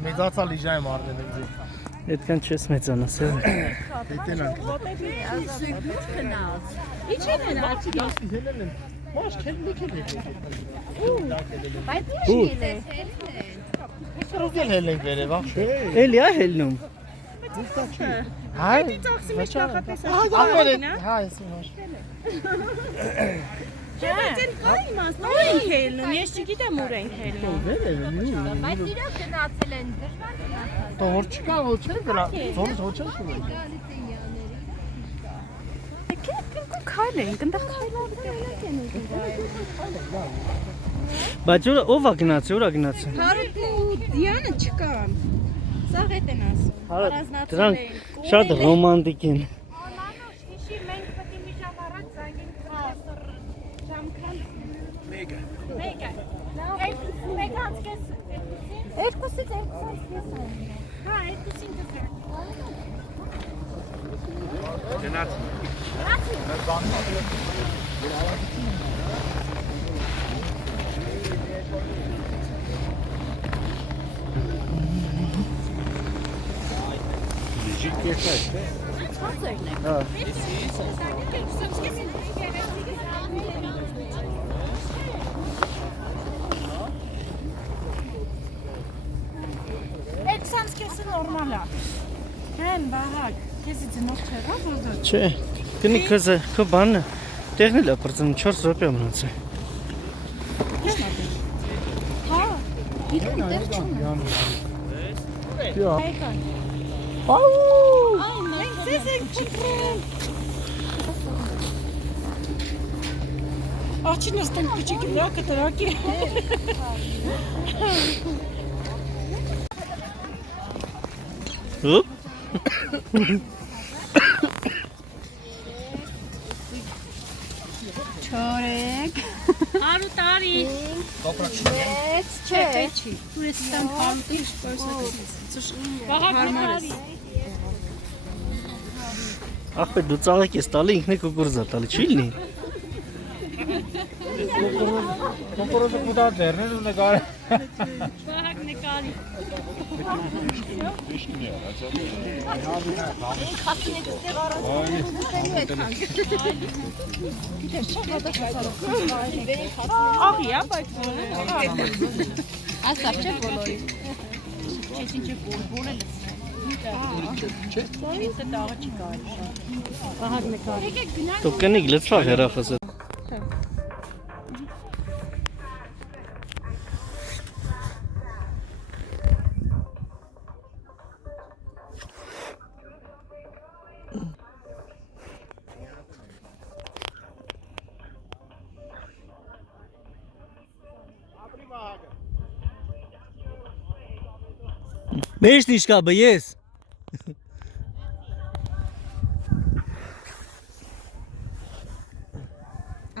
Մեծացալ իժայ մարդեն ինձի։ Այդքան չես մեծանաս, է։ Դիտենանք։ Ինչ են աչքի։ Հելեն են։ Մաշ քելի քելի։ Բայց ինչ է։ Սրոկել հելենք վերև, ախ։ Էլի է հելնում։ Հայ։ Ծախսի մեջ նախատեսած։ Հա, ես մաշ։ Բայց են կա իմաստ, ուր ենք հելնում, ես չգիտեմ ուր ենք հելնում։ Բայց իրոք գնացել են, դժվար գնացել։ Դու որ չկա, ոչ է դրա։ Զորից ոչ է շուտ։ Եկեք քայլ ենք, այնտեղ քայլած են Բայց ով է գնացել, ուր է գնացել։ Հարութ ու Դիանը չկան։ Սա հետ են ասում։ Առանձնացել Դրանք են։ շատ ռոմանտիկ են։ Անանոց, հիշի մենք պետք է մի ժամ առաջ զանգենք ժամքան։ Մեկ է։ Մեկ անցկես։ Երկուսից երկուսից ես եմ։ Հա, երկուսին դուք։ Գնաց։ Էքսանսկեսը նորմալ է։ Հեն բահակ, քեզի ծնող չեղա ոզոչ։ Չէ, կնի քո բանը տեղն էլ է պրծնում 4 րոպե մնացել։ Հա, իրեն դեր չունի։ Հայկան։ Աու։ Այ, մենք ձեզ ենք չկրել։ Աղջին նստենք պիչիկի վրա կտրակի։ Հուպ։ Չորեք։ Հարու տարի։ Մեծ չէ։ Չի։ Տուրիստան փամտի շպարսակից։ Հարմարես։ Ախպետ դու ծաղակ ես տալի, ինքն է կուկուրզա տալի, չի լինի։ Կոկորոզը կուտա դերներ ու նկար։ Բահակ նկարի։ Աղի է, բայց ասավ չէ բոլորի։ Չես ինչ է բոլոր է լսնեն։ Ինձը դաղը չի կարի շատ։ Բահակ նկարի։ Դու կնիկ լծվաղ հերախոսը։ Մեզ դիշկա բես։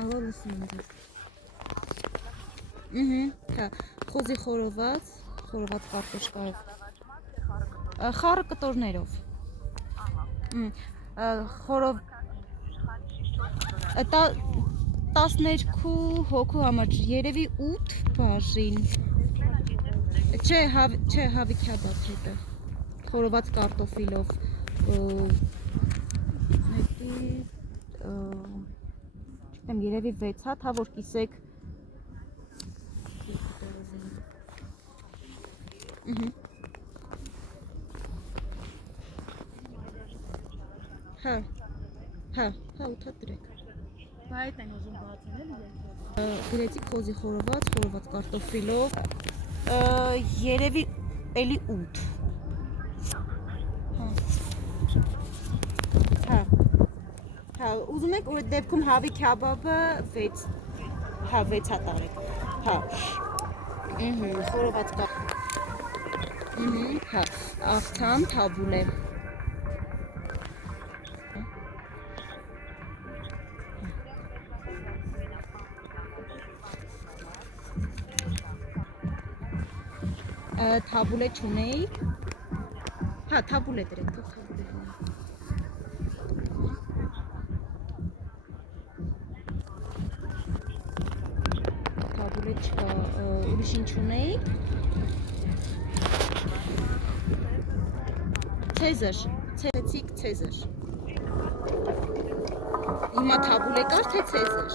Ալո լսում եմ ձեզ։ Հա, խոզի խորոված կարտոշկայով։ Խառը կտորներով։ Խորով 12 հոգու համար երևի 8 բաժին։ Չէ, հավի քյաբաբ հետը։ Խորոված կարտոֆիլով։ Մեկի չգիտեմ, երևի 6 հատ, հա որ կիսեք։ Հա, 8 հատ դրեք։ Այդ են ուզում բացել եմ։ Գրեցի կոզի խորոված կարտոֆիլով։ Երևի էլի 8։ Հա, ուզում եք այդ դեպքում հավի քյաբաբը 6 հատ արեք։ Հա։ Խորոված կա։ Հա, աղթամ, թաբուլե։ Թաբուլե չունեի։ Հա, թաբուլե դրեք, թող թաբուլե լինի։ Թաբուլե չկա, ուրիշ ինչ ունեի։ Ցեզար, Ցեզար։ Հիմա թաբուլե կար, թե Ցեզար։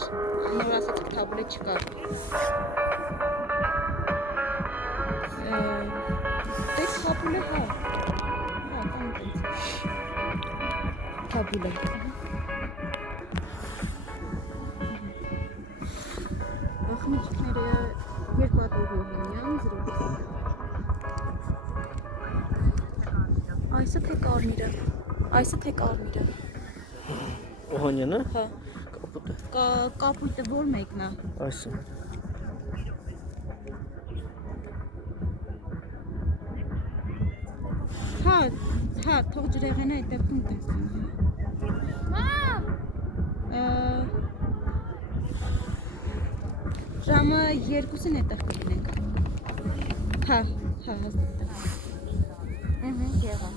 Նոր ասացիք թաբուլե չկար։ Թաբուլե, հա, կանտենց, թաբուլե, ախմիջները 2 հատ ուղղորինյան, 0 Այսը թե կարմիրը, Օհոնյանը, հա, կապույտը որ մեկն է, այսը, հա, թող ջրեղենը այդ դեպքում տեսնեմ։ Ժամը 2-ին այդտեղ կլինենք։ Հա, հաստատ։ Եղա։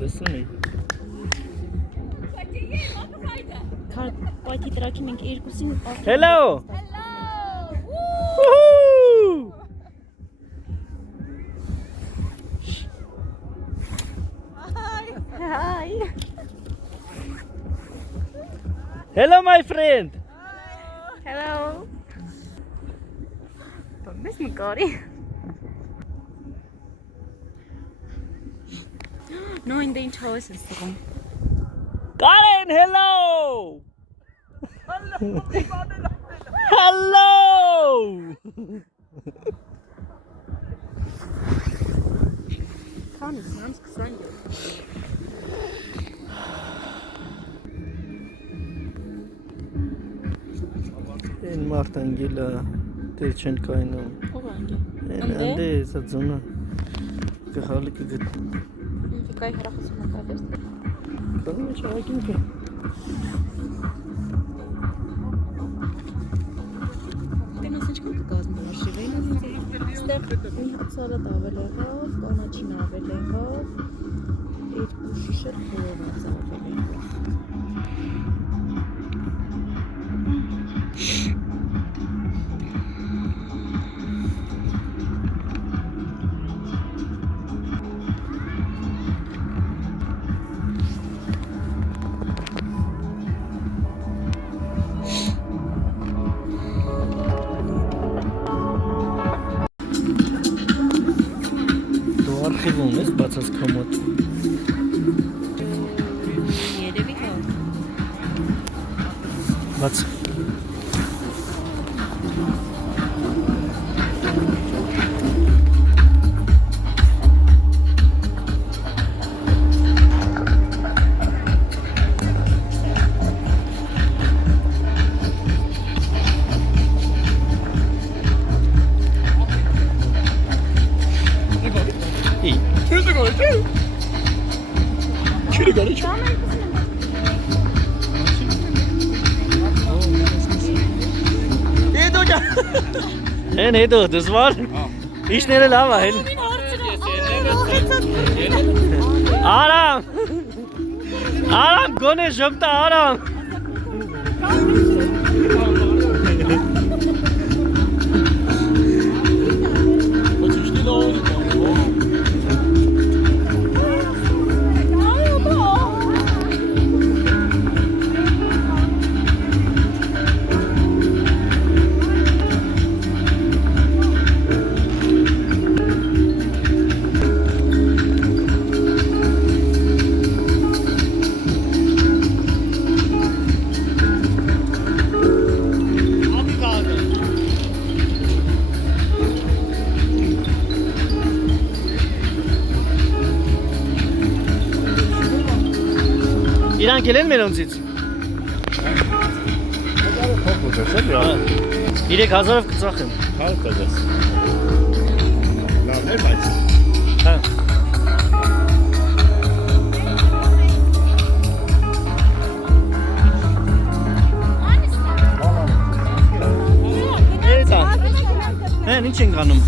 լսում եմ։ Պայթի տրակի մենք 2-ին Hello! Hi. Hello, my friend! Hello. Miss Magari. No, in the house is the one. Karen, hello! Hello! Karen, sounds excited. Են մարտանգելա դեր չեն կայնում։ Ո՞վ անգե։ Անդե սա ձունը գխալի կգտ։ Ֆիկայի հրախոսում ակավես։ Կան մեջ ակին կը։ Տենաս ինչքան կգազմի արշիվային ստեղ մի հատ սալատ ավել եղավ, կանաչին ավել եղավ, 2 շիշը խորոված ավել եղավ։ Արխիվում ես բացած կոմոդ։ Երևի հա։ Բաց։ Են հետո դժվար։ Իշները լավ է, հել։ Արամ։ Aram gone jumta aram. İran gelen mi onsiz? Çok güzel ya. Direkt hazır kıtsakım. Kalk kızız. Ne yapayım? Ha. He, niçin kanım?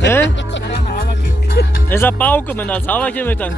He? Esa pauko menas, hava ki metan.